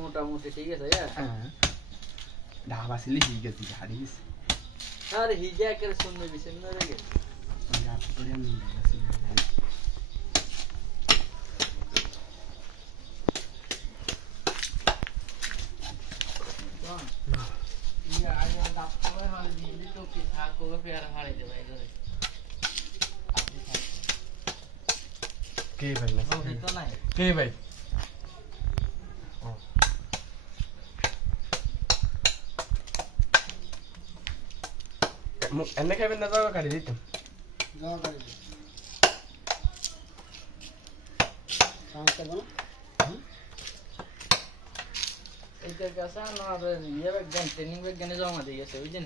মোটামুটি ঠিক আছে ঢাবা ছিল হিগে দিকে হারিস আরে হিগে একের শুনবে বিশেষ না রে রাত করে আমি কে ভাই না কে ভাই এনে খাবেন না যাওয়া কাটি দিতাম যাওয়া কাটি দিতাম সমস্যা বলো এইটার কাছে না ইয়ে ব্যাগ ট্রেনিং ব্যাগ গেনে জমা দিয়ে গেছে বুঝছেন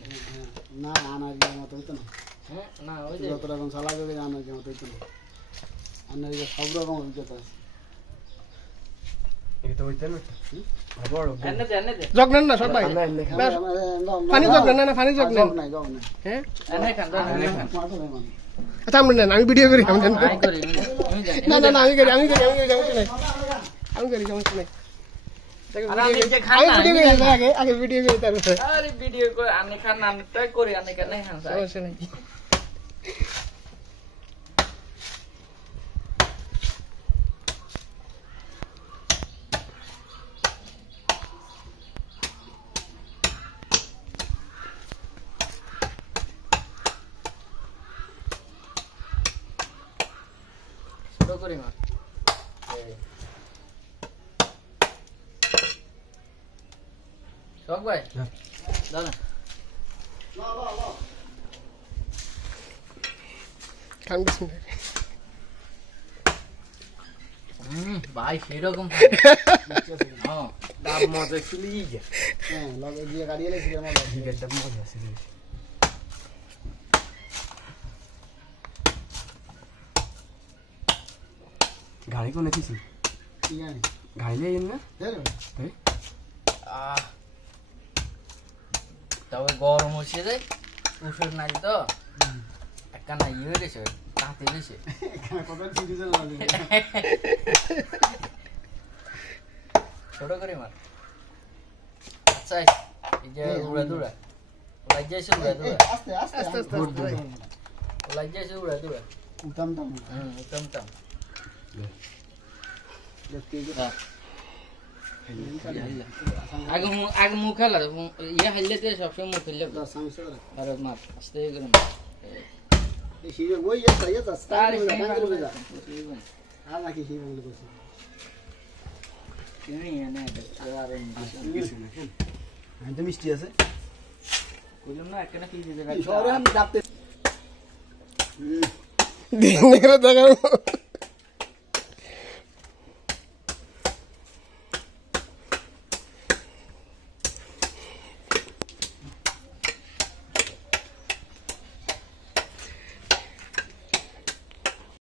না আনার মতো হইতো না হ্যাঁ না ওই যে যত রকম চালা করে আনার মতো হইতো না আনার সব রকম অভিজ্ঞতা আছে এটা হইতো না বড় এনে দে জগনেন না সবাই পানি জগনেন না পানি জগনেন হ্যাঁ এনে খান আচ্ছা আমরা নেন আমি ভিডিও করি আমি জানি আই করি না না না আমি করি সমস্যা নাই আমি করি সমস্যা নাই আরে আমি যে খান আমি ভিডিও করি আগে ভিডিও করি তারপর আরে ভিডিও করে আনে খান আমি ট্রাই করি আনে খান নাই খান সমস্যা নাই ছোট করি মা শোক ভাই দাদা খান বিসমিল্লাহ ভাই সেরকম হ্যাঁ ডাব মজা ছিল ইগে হ্যাঁ লগে দিয়ে গাড়ি এলে ছিল মজা ইগে ডাব মজা ছিল গাড়ি কোনে দিছি কি জানি গাড়ি লেন না জানো তবে গরম হচ্ছে রে উষর নাই তো একটা না ইয়ে গেছে তাতে গেছে কত সিরিজে লাগে ছোট করে মার আচ্ছা এই যে উড়া দুরা ওলাই যাইছে উড়া দুরা আস্তে আস্তে আস্তে আস্তে ওলাই যাইছে উড়া দুরা উতাম দাম উত্তম তম দেখতে আগে মুখ খেলা ইয়ে হাইলে তো সবসময় মুখ খেললে দা সমস্যা আর মার আস্তে করে এই শিবে ওই এটা স্টার করে বাঙ্গির বেজা আর নাকি শিবে বলে কইছে কিনি এনে আর কিছু না আমি তো মিষ্টি আছে কইলাম না একটা কি দিতে শহরে আমি ডাবতে দেখে দেখাবো